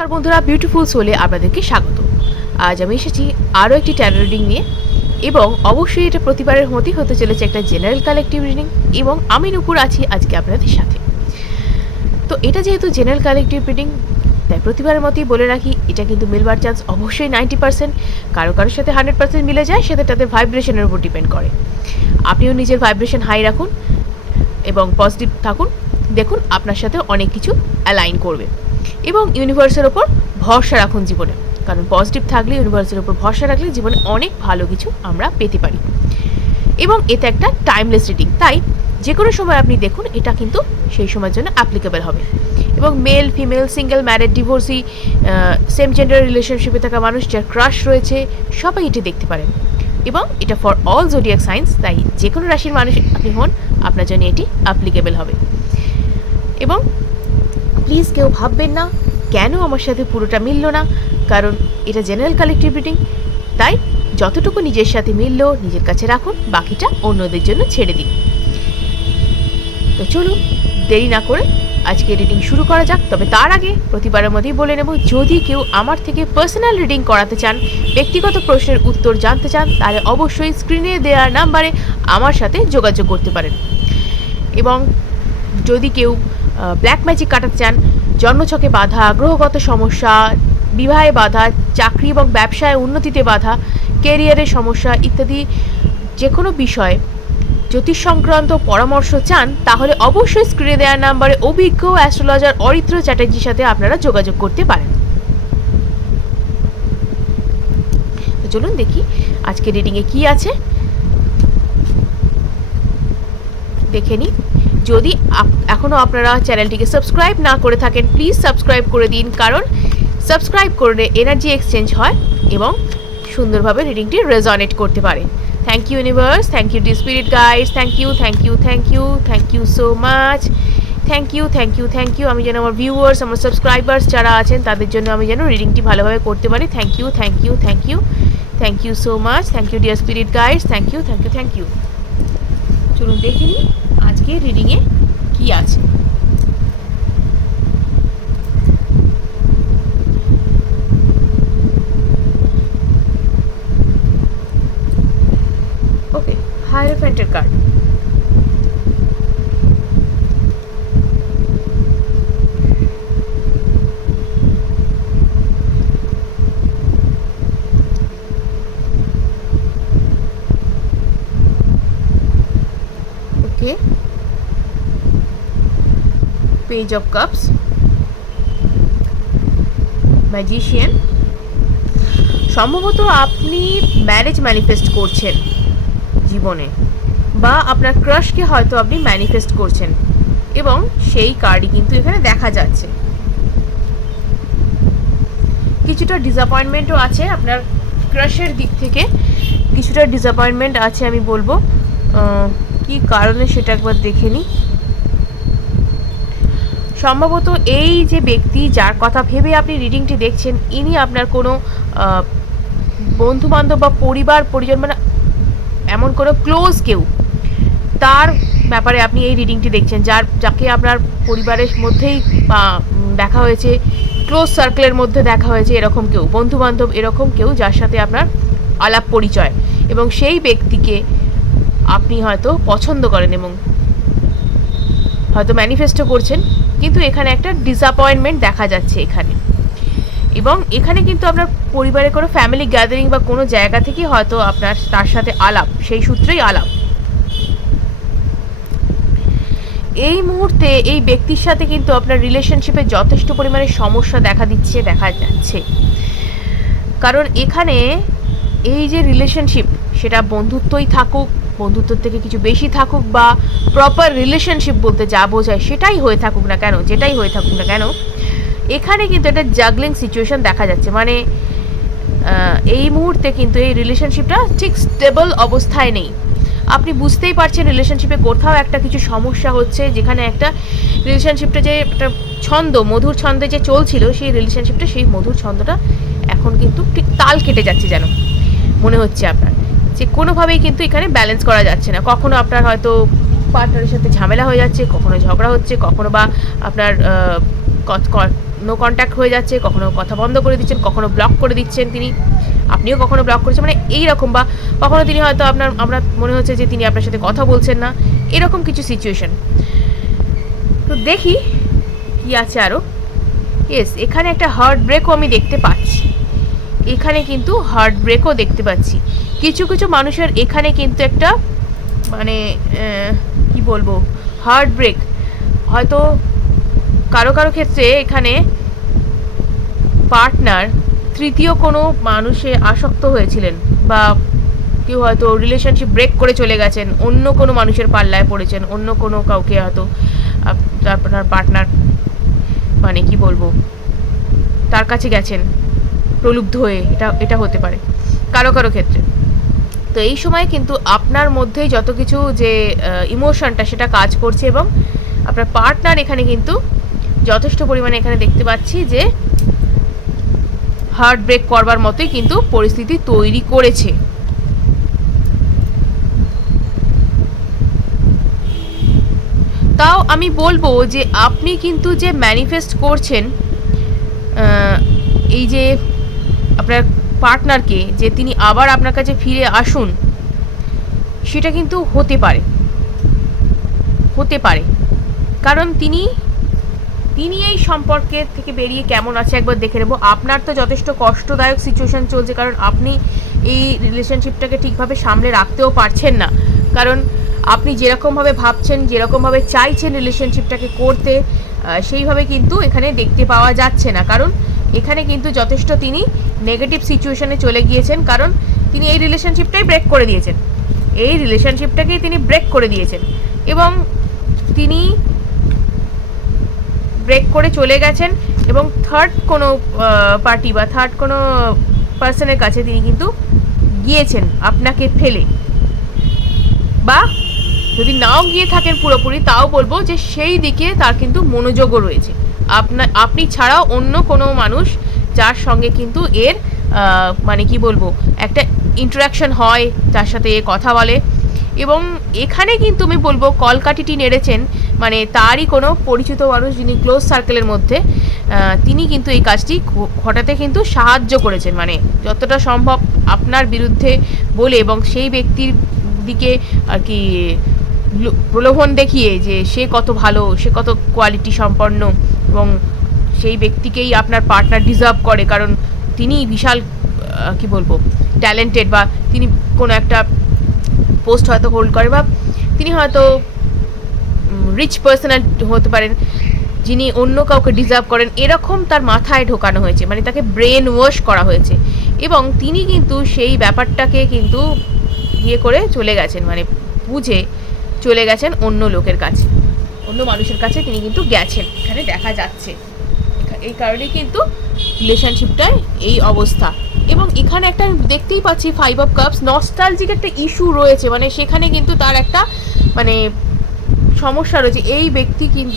নমস্কার বন্ধুরা বিউটিফুল সোলে আপনাদেরকে স্বাগত। আজ আমি এসেছি আরও একটি ট্যারো রিডিং নিয়ে এবং অবশ্যই এটা প্রতিবারের মতোই হতে চলেছে একটা জেনারেল কালেকটিভ রিডিং এবং আমি নুপুর আছি আজকে আপনাদের সাথে। তো এটা যেহেতু জেনারেল কালেকটিভ রিডিং তাই প্রতিবারের মতোই বলে রাখি, এটা কিন্তু মিলবার চান্স অবশ্যই নাইনটি পার্সেন্ট কারও কারোর সাথে হান্ড্রেড পার্সেন্ট মিলে যায়, সেটা তাদের ভাইব্রেশনের উপর ডিপেন্ড করে। আপনিও নিজের ভাইব্রেশন হাই রাখুন এবং পজিটিভ থাকুন। দেখুন, আপনার সাথে অনেক কিছু অ্যালাইন করবে। এবং ইউনিভার্সের ওপর ভরসা রাখুন জীবনে। কারণ পজিটিভ থাকলে ইউনিভার্সের ওপর ভরসা রাখলে জীবনে অনেক ভালো কিছু আমরা পেতে পারি। এবং এটা একটা টাইমলেস রিডিং তাই যে কোনো সময় আপনি দেখুন, এটা কিন্তু সেই সময়ের জন্য অ্যাপ্লিকেবল হবে। এবং male female single married divorcee same gender রিলেশনশিপে থাকা মানুষ যার ক্রাশ রয়েছে, সবাই এটি দেখতে পারেন। এবং এটা ফর অল জোডিয়াক সায়েন্স তাই যে কোনো রাশির মানুষ আপনি হন, আপনার জন্য এটি অ্যাপ্লিকেবল হবে। এবং প্লিজ কেউ ভাববেন না। কেন আমার সাথে পুরোটা মিলল না? কারণ এটা জেনারেল কালেকটিভ রিডিং তাই যতটুকু নিজের সাথে মিললো, নিজের কাছে রাখুন, বাকিটা অন্যদের জন্য ছেড়ে দিন। তো চলুন, দেরি না করে আজকে রিডিং শুরু করা যাক। তবে তার আগে প্রতিবারের মধ্যেই বলে নেব, যদি কেউ আমার থেকে পার্সোনাল রিডিং করাতে চান, ব্যক্তিগত প্রশ্নের উত্তর জানতে চান, তাহলে অবশ্যই স্ক্রিনে দেওয়া নাম্বারে আমার সাথে যোগাযোগ করতে পারেন। এবং যদি কেউ ব্ল্যাক ম্যাজিক কাটাতে চান, জন্মছকে বাধা, গ্রহগত সমস্যা, বিবাহে বাধা, চাকরি এবং ব্যবসায় উন্নতিতে বাধা কেরিয়ারের সমস্যা ইত্যাদি যে কোনো বিষয়ে জ্যোতিষ সংক্রান্ত পরামর্শ চান, তাহলে অবশ্যই স্ক্রিনে দেওয়ার নাম্বারে অভিজ্ঞ অ্যাস্ট্রোলজার অরিত্র চ্যাটার্জির সাথে আপনারা যোগাযোগ করতে পারেন। চলুন দেখি আজকে রিডিংয়ে কি আছে। দেখে নিই। যদি এখনও আপনারা চ্যানেলটিকে সাবস্ক্রাইব না করে থাকেন প্লিজ সাবস্ক্রাইব করে দিন, কারণ সাবস্ক্রাইব করলে এনার্জি এক্সচেঞ্জ হয় এবং সুন্দরভাবে রিডিংটি রেজনেট করতে পারে। Thank you universe thank you the spirit guides thank you thank you thank you thank you so much thank you thank you thank you আমি যেন আমার ভিউয়ার্স আমার সাবস্ক্রাইবার্স যারা আছেন, তাদের জন্য আমি যেন রিডিংটি ভালোভাবে করতে পারি। Thank you thank you thank you thank you so much thank you dear spirit guides thank you thank you thank you চলুন দেখে নিই। আজকে রিডিংয়ে কি আছে? Okay হায়ারফ্যান্টের card okay page of cups magician সম্ভবত আপনি ম্যারেজ ম্যানিফেস্ট করছেন জীবনে, বা আপনার ক্রাশকে হয়তো আপনি ম্যানিফেস্ট করছেন, এবং সেই কার্ডই কিন্তু এখানে দেখা যাচ্ছে। কিছুটা ডিসঅ্যাপয়েন্টমেন্টও আছে আপনার ক্রাশের দিক থেকে, কিছুটা ডিসঅ্যাপয়েন্টমেন্ট আছে আমি বলব। কি কারণে সেটা একবার দেখে নিই। সম্ভবত এই যে ব্যক্তি যার কথা ভেবে আপনি রিডিংটি দেখছেন, ইনি আপনার কোনো বন্ধু বান্ধব বা পরিবার, পরিজন মানে এমন কোনো ক্লোজ কেউ, তার ব্যাপারে আপনি এই রিডিংটি দেখছেন, যার, যাকে আপনার পরিবারের মধ্যেই দেখা হয়েছে ক্লোজ সার্কেলের মধ্যে দেখা হয়েছে এরকম কেউ বন্ধু বান্ধব এরকম কেউ যার সাথে আপনার আলাপ পরিচয়, এবং সেই ব্যক্তিকে আপনি হয়তো পছন্দ করেন এবং হয়তো ম্যানিফেস্টো করছেন কিন্তু এখানে একটা ডিসঅ্যাপয়েন্টমেন্ট দেখা যাচ্ছে এখানে। এবং এখানে কিন্তু আপনার পরিবারের কোনো ফ্যামিলি গ্যাদারিং বা কোনো জায়গা থেকে হয়তো আপনার তার সাথে আলাপ, সেই সূত্রেই আলাপ। এই মুহূর্তে এই ব্যক্তির সাথে কিন্তু আপনার রিলেশনশিপে যথেষ্ট পরিমাণে সমস্যা দেখা দিচ্ছে, দেখা যাচ্ছে। কারণ এখানে এই যে রিলেশনশিপ সেটা বন্ধুত্বই থাকুক বন্ধুত্ব থেকে কিছু বেশি থাকুক বা প্রপার রিলেশনশিপ বলতে যা বোঝায় সেটাই হয়ে থাকুক না কেন, যেটাই হয়ে থাকুক না কেন, এখানে কিন্তু একটা জাগলিং সিচুয়েশন দেখা যাচ্ছে। মানে এই মুহূর্তে কিন্তু এই রিলেশনশিপটা ঠিক স্টেবল অবস্থায় নেই। আপনি বুঝতেই পারছেন রিলেশনশিপে কোথাও একটা কিছু সমস্যা হচ্ছে, যেখানে একটা রিলেশনশিপটা যে একটা ছন্দ, মধুর ছন্দে যে চলছিল, সেই রিলেশনশিপটা সেই মধুর ছন্দটা এখন কিন্তু ঠিক তাল কেটে যাচ্ছে যেন, মনে হচ্ছে আপনার। যে কোনোভাবেই কিন্তু এখানে ব্যালেন্স করা যাচ্ছে না। কখনো আপনার হয়তো পার্টনারের সাথে ঝামেলা হয়ে যাচ্ছে, কখনো ঝগড়া হচ্ছে, কখনো বা আপনার নো কন্ট্যাক্ট হয়ে যাচ্ছে, কখনো কথা বন্ধ করে দিচ্ছেন, কখনো ব্লক করে দিচ্ছেন তিনি। আপনিও কখনো ব্লক করেছেন মানে এই রকম বা কখনো তিনি হয়তো আপনার, আমরা মনে হচ্ছে যে তিনি আপনার সাথে কথা বলছেন না, এরকম কিছু সিচুয়েশন তো দেখি কি আছে আরও ইয়েস এখানে একটা হার্ট ব্রেকও আমি দেখতে পাচ্ছি। এখানে কিন্তু হার্ট ব্রেকও দেখতে পাচ্ছি। কিছু কিছু মানুষের এখানে কিন্তু একটা মানে কি বলব হার্ট ব্রেক হয়তো কারও কারও ক্ষেত্রে এখানে পার্টনার তৃতীয় কোনো মানুষে আসক্ত হয়েছিলেন বা কেউ হয়তো রিলেশনশিপ ব্রেক করে চলে গেছেন, অন্য কোনো মানুষের পাল্লায় পড়েছেন, অন্য কোনো কাউকে হয়তো আপনার পার্টনার মানে কি বলব, তার কাছে গেছেন। প্রলুব্ধ হয়ে এটা এটা হতে পারে, কারও কারও ক্ষেত্রে। তো এই সময় কিন্তু আপনার মধ্যেই যত কিছু যে ইমোশনটা সেটা কাজ করছে এবং আপনার পার্টনার এখানে কিন্তু যথেষ্ট পরিমাণে এখানে দেখতে পাচ্ছি যে হার্ট ব্রেক করবার মতোই কিন্তু পরিস্থিতি তৈরি করেছে। তাও আমি বলব যে, আপনি কিন্তু যে ম্যানিফেস্ট করছেন এই যে আপনার পার্টনারকে যে তিনি আবার আপনার কাছে ফিরে আসুন, সেটা কিন্তু হতে পারে। হতে পারে। কারণ তিনি তিনি এই সম্পর্কে থেকে বেরিয়ে কেমন আছে একবার দেখে নেব। আপনার তো যথেষ্ট কষ্টদায়ক সিচুয়েশন চলছে, কারণ আপনি এই রিলেশনশিপটাকে ঠিকভাবে সামলে রাখতেও পারছেন না। কারণ আপনি যেরকমভাবে ভাবছেন, যেরকমভাবে চাইছেন রিলেশনশিপটাকে করতে সেইভাবে কিন্তু এখানে দেখতে পাওয়া যাচ্ছে না। কারণ এখানে কিন্তু যথেষ্ট তিনি নেগেটিভ সিচুয়েশনে চলে গিয়েছেন, কারণ তিনি এই রিলেশনশিপটাই ব্রেক করে দিয়েছেন। এই রিলেশনশিপটাকেই তিনি ব্রেক করে দিয়েছেন। এবং তিনি ব্রেক করে চলে গেছেন এবং থার্ড কোনো পার্টি বা থার্ড কোনো পার্সনের কাছে তিনি কিন্তু গিয়েছেন আপনাকে ফেলে। বা যদি নাও গিয়ে থাকেন পুরোপুরি, তাও বলব যে সেই দিকে তার কিন্তু মনোযোগও রয়েছে। আপনার আপনি ছাড়াও অন্য কোনো মানুষ যার সঙ্গে কিন্তু এর মানে কি বলব, একটা ইন্টারাকশন হয়, যার সাথে এ কথা বলে। এবং এখানে কিন্তু আমি বলব, কলকাঠিটি নেড়েছেন মানে তারই কোনো পরিচিত মানুষ যিনি ক্লোজ সার্কেলের মধ্যে তিনি কিন্তু এই কাজটি ঘটাতে কিন্তু সাহায্য করেছেন। মানে যতটা সম্ভব আপনার বিরুদ্ধে বলে এবং সেই ব্যক্তির দিকে আর কি প্রলোভন দেখিয়ে যে সে কত ভালো, সে কত কোয়ালিটি সম্পন্ন এবং সেই ব্যক্তিকেই আপনার পার্টনার ডিজার্ভ করে। কারণ তিনি বিশাল কি বলব ট্যালেন্টেড বা তিনি কোনো একটা পোস্ট হয়তো হোল্ড করে বা তিনি হয়তো রিচ পার্সোনাল হতে পারেন, যিনি অন্য কাউকে ডিজার্ভ করেন, এরকম তার মাথায় ঢোকানো হয়েছে। মানে তাকে ব্রেন ওয়াশ করা হয়েছে। এবং তিনি কিন্তু সেই ব্যাপারটাকে কিন্তু ইয়ে করে চলে গেছেন মানে বুঝে চলে গেছেন অন্য লোকের কাছে। অন্য মানুষের কাছে তিনি কিন্তু গেছেন। এখানে দেখা যাচ্ছে। এই কারণেই কিন্তু রিলেশনশিপটায় এই অবস্থা। এবং এখানে একটা দেখতেই পাচ্ছি ফাইভ অফ কাপস নস্টালজিক একটা ইস্যু রয়েছে। মানে সেখানে কিন্তু তার একটা মানে সমস্যা রয়েছে। এই ব্যক্তি কিন-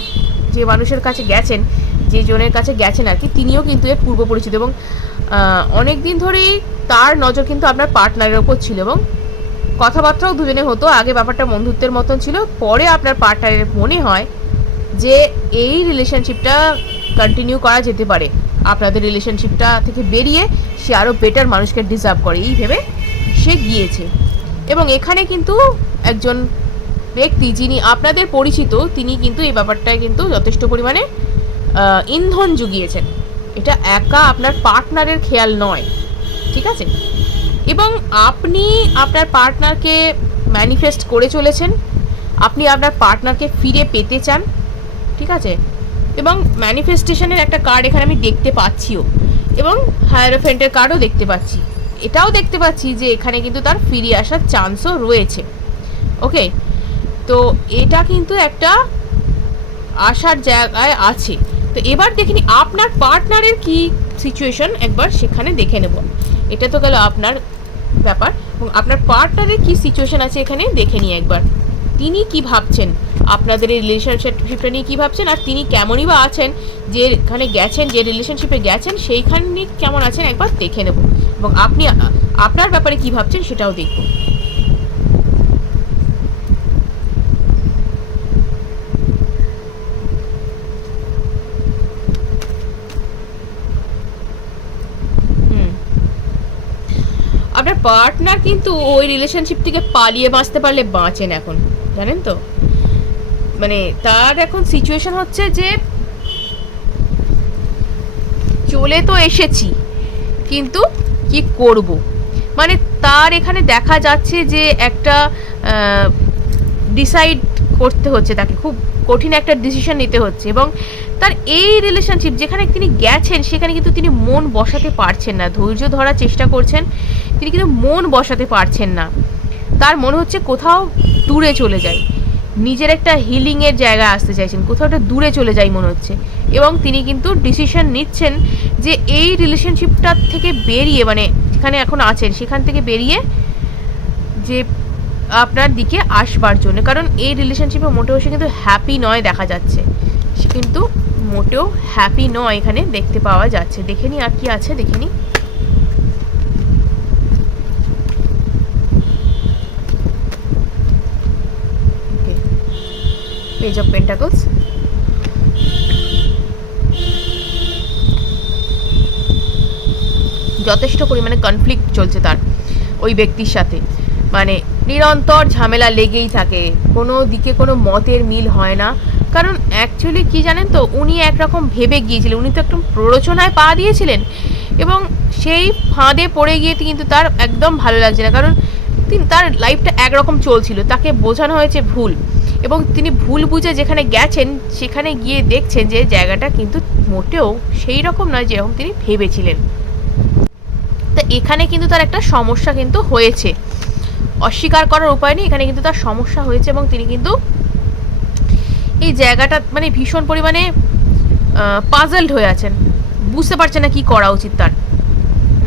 যে মানুষের কাছে গেছেন, যে জনের কাছে গেছেন আর কি, তিনিও কিন্তু এর পূর্ব পরিচিত। এবং অনেক দিন ধরেই তার নজর কিন্তু আপনার পার্টনারের ওপর ছিল। এবং কথাবার্তাও দুজনে হতো, আগে ব্যাপারটা বন্ধুত্বের মতন ছিল, পরে আপনার পার্টনারের মনে হয় যে এই রিলেশনশিপটা কন্টিনিউ করা যেতে পারে। আপনাদের রিলেশনশিপটা থেকে বেরিয়ে সে আরও বেটার মানুষকে ডিজার্ভ করে, এই ভেবে সে গিয়েছে। এবং এখানে কিন্তু একজন ব্যক্তি যিনি আপনাদের পরিচিত, তিনি কিন্তু এই ব্যাপারটায় কিন্তু যথেষ্ট পরিমাণে ইন্ধন জুগিয়েছেন। এটা একা আপনার পার্টনারের খেয়াল নয়। ঠিক আছে? এবং আপনি আপনার পার্টনারকে ম্যানিফেস্ট করে চলেছেন। আপনি আপনার পার্টনারকে ফিরে পেতে চান, ঠিক আছে? এবং ম্যানিফেস্টেশনের একটা কার্ড এখানে আমি দেখতে পাচ্ছিও। এবং হায়ারোফেন্টের কার্ডও দেখতে পাচ্ছি। এটাও দেখতে পাচ্ছি যে এখানে কিন্তু তার ফিরে আসার চান্সও রয়েছে। ওকে তো এটা কিন্তু একটা আসার জায়গায় আছে। তো এবার দেখিনি আপনার পার্টনারের কি সিচুয়েশন একবার সেখানে দেখে নেব। এটা তো গেল আপনার ব্যাপার এবং আপনার পার্টনারের কী সিচুয়েশন আছে এখানে দেখে নিই একবার। তিনি কি ভাবছেন? আপনাদের এই রিলেশনশিপটা নিয়ে কী ভাবছেন? আর তিনি কেমনই বা আছেন? যেখানে গেছেন, যে রিলেশনশিপে গেছেন, সেইখানে কেমন আছেন একবার দেখে নেব। এবং আপনি, আপনার ব্যাপারে কী ভাবছেন সেটাও দেখব। পার্টনার কিন্তু ওই রিলেশনশিপ থেকে পালিয়ে বাঁচতে পারলে বাঁচেন এখন, জানেন তো? মানে তার এখন সিচুয়েশন হচ্ছে যে চলে তো এসেছি, কিন্তু কি করব? মানে তার এখানে দেখা যাচ্ছে যে একটা ডিসাইড করতে হচ্ছে তাকে, খুব কঠিন একটা ডিসিশন নিতে হচ্ছে এবং তার এই রিলেশনশিপ যেখানে তিনি গেছেন, সেখানে কিন্তু তিনি মন বসাতে পারছেন না, ধৈর্য ধরার চেষ্টা করছেন তিনি কিন্তু মন বসাতে পারছেন না। তার মনে হচ্ছে কোথাও দূরে চলে যায়। নিজের একটা হিলিংয়ের জায়গায় আসতে চাইছেন, কোথাও একটা দূরে চলে যায় মনে হচ্ছে। এবং তিনি কিন্তু ডিসিশন নিচ্ছেন যে এই রিলেশনশিপটার থেকে বেরিয়ে মানে যেখানে এখন আছেন, সেখান থেকে বেরিয়ে যে আপনার দিকে আসবার জন্য। কারণ এই রিলেশনশিপে মোটেও সে কিন্তু হ্যাপি নয় দেখা যাচ্ছে। সে কিন্তু মোটেও হ্যাপি নয় এখানে দেখতে পাওয়া যাচ্ছে। দেখে নি আর কি আছে, দেখে নি। পেজ অফ পেন্টাকলস যথেষ্ট পরিমাণে কনফ্লিক্ট চলছে তার, ওই ব্যক্তির সাথে। মানে নিরন্তর ঝামেলা লেগেই থাকে, কোনো দিকে কোনো মতের মিল হয় না। কারণ অ্যাকচুয়ালি কি জানেন তো, উনি একরকম ভেবে গিয়েছিলেন, উনি তো একদম প্ররোচনায় পা দিয়েছিলেন। এবং সেই ফাঁদে পড়ে গিয়ে কিন্তু তার একদম ভালো লাগছে না। কারণ তার লাইফটা একরকম চলছিল, তাকে বোঝানো হয়েছে ভুল। এবং তিনি ভুল বুঝে যেখানে গেছেন, সেখানে গিয়ে দেখছেন যে জায়গাটা কিন্তু মোটেও সেই রকম নয় যেরকম তিনি ভেবেছিলেন। তো এখানে কিন্তু তার একটা সমস্যা কিন্তু হয়েছে। অস্বীকার করার উপায় নেই, এখানে কিন্তু তার সমস্যা হয়েছে এবং তিনি কিন্তু এই জায়গাটা মানে ভীষণ পরিমাণে পাজলড হয়ে আছেন। বুঝতে পারছেন না কি করা উচিত তার।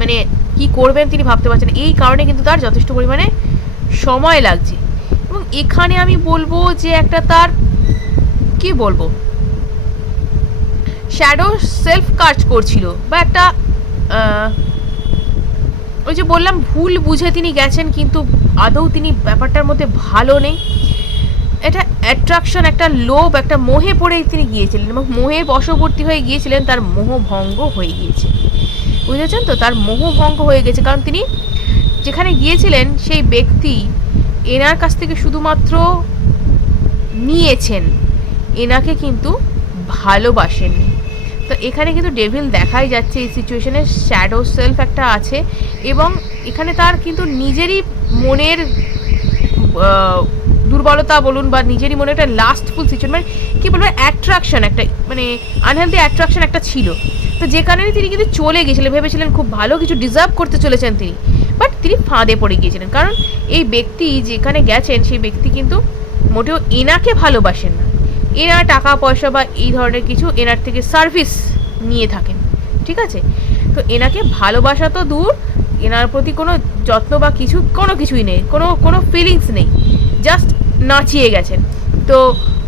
মানে কি করবেন তিনি ভাবতে পারছেন এই কারণে কিন্তু তার যথেষ্ট পরিমাণে সময় লাগছে। এখানে আমি বলব যে একটা তার, কি বলব? শ্যাডো সেলফ কাজ করছিল বা একটা ওই যে বললাম ভুল বুঝে তিনি গেছেন কিন্তু আদৌ তিনি ব্যাপারটার মধ্যে ভালো নেই। এটা অ্যাট্রাকশন একটা লোভ, একটা মোহে পড়েই তিনি গিয়েছিলেন এবং মোহে বশবর্তী হয়ে গিয়েছিলেন, তার মোহ ভঙ্গ হয়ে গিয়েছে। বুঝেছেন তো? তার মোহ ভঙ্গ হয়ে গেছে। কারণ তিনি যেখানে গিয়েছিলেন, সেই ব্যক্তি এনার কাছ থেকে শুধুমাত্র নিয়েছেন, এনাকে কিন্তু ভালোবাসেননি। তো এখানে কিন্তু ডেভিল দেখাই যাচ্ছে এই সিচুয়েশনে শ্যাডো সেলফ একটা আছে এবং এখানে তার কিন্তু নিজেরই মনের দুর্বলতা বলুন বা নিজেরই মনে একটা লাস্টফুল সিচুয়েশন মানে কী বলব অ্যাট্রাকশন একটা মানে আনহেলদি অ্যাট্রাকশন একটা ছিল। তো যে কারণে তিনি কিন্তু চলে গিয়েছিলেন, ভেবেছিলেন খুব ভালো কিছু ডিজার্ভ করতে চলেছেন তিনি। বাট তিনি ফাঁদে পড়ে গিয়েছিলেন। কারণ এই ব্যক্তি যেখানে গেছেন, সেই ব্যক্তি কিন্তু মোটেও এনাকে ভালোবাসেন না। এনার টাকা পয়সা বা এই ধরনের কিছু এনার থেকে সার্ভিস নিয়ে থাকেন, ঠিক আছে? তো এনাকে ভালোবাসা তো দূর, এনার প্রতি কোনো যত্ন বা কিছু, কোনো কিছুই নেই, কোনো কোনো ফিলিংস নেই জাস্ট নাচিয়ে গেছেন। তো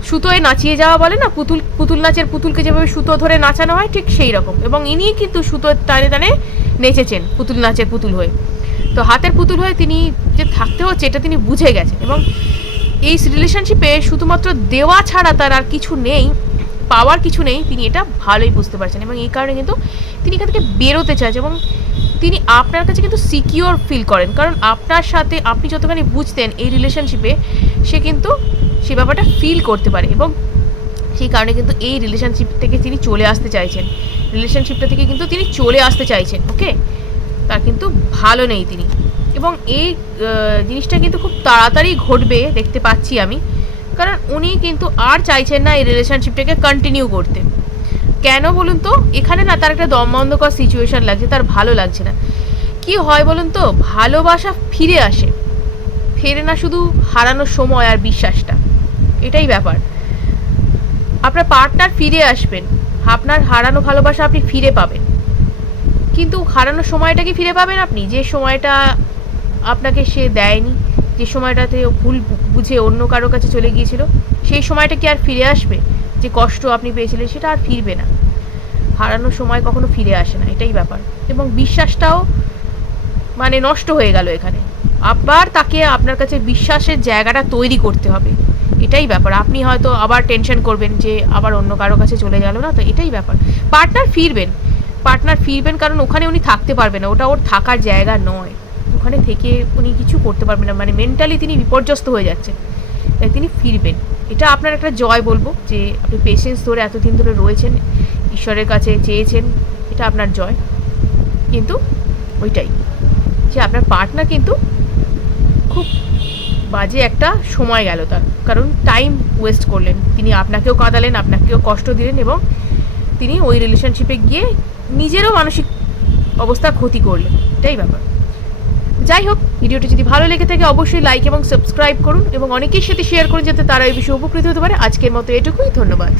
সুতোয় নাচিয়ে যাওয়া বলে না, পুতুল পুতুল নাচের পুতুলকে যেভাবে সুতো ধরে নাচানো হয়, ঠিক সেই রকম। এবং ইনিই কিন্তু সুতোর টানে টানে নেচেছেন, পুতুল নাচের পুতুল হয়ে। তো হাতের পুতুল হয়ে তিনি যে থাকতে হচ্ছে, এটা তিনি বুঝে গেছেন এবং এই রিলেশনশিপে শুধুমাত্র দেওয়া ছাড়া তার আর কিছু নেই, পাওয়ার কিছু নেই, তিনি এটা ভালোই বুঝতে পারছেন এবং এই কারণে কিন্তু তিনি এখান থেকে বেরোতে চাইছেন এবং তিনি আপনার কাছে কিন্তু সিকিওর ফিল করেন। কারণ আপনার সাথে আপনি যতখানি বুঝতেন এই রিলেশনশিপে সে কিন্তু সে ব্যাপারটা ফিল করতে পারে এবং সেই কারণে কিন্তু এই রিলেশনশিপ থেকে তিনি চলে আসতে চাইছেন। রিলেশনশিপটা থেকে কিন্তু তিনি চলে আসতে চাইছেন ওকে তার কিন্তু ভালো নেই তিনি। এবং এই জিনিসটা কিন্তু খুব তাড়াতাড়ি ঘটবে, দেখতে পাচ্ছি আমি। কারণ উনি কিন্তু আর চাইছেন না এই রিলেশনশিপটাকে কন্টিনিউ করতে। কেন বলুন তো? এখানে না তার একটা দমবন্ধকর সিচুয়েশান লাগছে, তার ভালো লাগছে না। কি হয় বলুন তো? ভালোবাসা ফিরে আসে। ফেরে না শুধু হারানোর সময় আর বিশ্বাসটা। এটাই ব্যাপার। আপনার পার্টনার ফিরে আসবেন। আপনার হারানো ভালোবাসা আপনি ফিরে পাবেন। কিন্তু হারানোর সময়টা কি ফিরে পাবেন আপনি? যে সময়টা আপনাকে সে দেয়নি, যে সময়টাতে ভুল বুঝে অন্য কারও কাছে চলে গিয়েছিল, সেই সময়টা কি আর ফিরে আসবে? যে কষ্ট আপনি পেয়েছিলেন সেটা আর ফিরবে না। হারানোর সময় কখনো ফিরে আসে না, এটাই ব্যাপার। এবং বিশ্বাসটাও মানে নষ্ট হয়ে গেল এখানে। আবার তাকে আপনার কাছে বিশ্বাসের জায়গাটা তৈরি করতে হবে। এটাই ব্যাপার। আপনি হয়তো আবার টেনশন করবেন যে আবার অন্য কারও কাছে চলে গেল না, তো এটাই ব্যাপার। পার্টনার ফিরবেন। পার্টনার ফিরবেন, কারণ ওখানে উনি থাকতে পারবেন না। ওটা ওর থাকার জায়গা নয়। ওখানে থেকে উনি কিছু করতে পারবেন না। মানে মেন্টালি তিনি বিপর্যস্ত হয়ে যাচ্ছে তাই তিনি ফিরবেন। এটা আপনার একটা জয় বলব যে আপনি পেশেন্স ধরে এতদিন ধরে রয়েছেন, ঈশ্বরের কাছে চেয়েছেন, এটা আপনার জয়। কিন্তু ওইটাই যে আপনার পার্টনার কিন্তু খুব বাজে একটা সময় গেল তার। কারণ টাইম ওয়েস্ট করলেন। তিনি আপনাকেও কাঁদালেন, আপনাকেও কষ্ট দিলেন এবং তিনি ওই রিলেশনশিপে গিয়ে নিজেরও মানসিক অবস্থা ক্ষতি করলে, এটাই ব্যাপার। যাই হোক, ভিডিওটি যদি ভালো লেগে থাকে, অবশ্যই লাইক এবং সাবস্ক্রাইব করুন এবং অনেকের সাথে শেয়ার করুন, যাতে তারা এই বিষয়ে উপকৃত হতে পারে। আজকের মতো এটুকুই, ধন্যবাদ।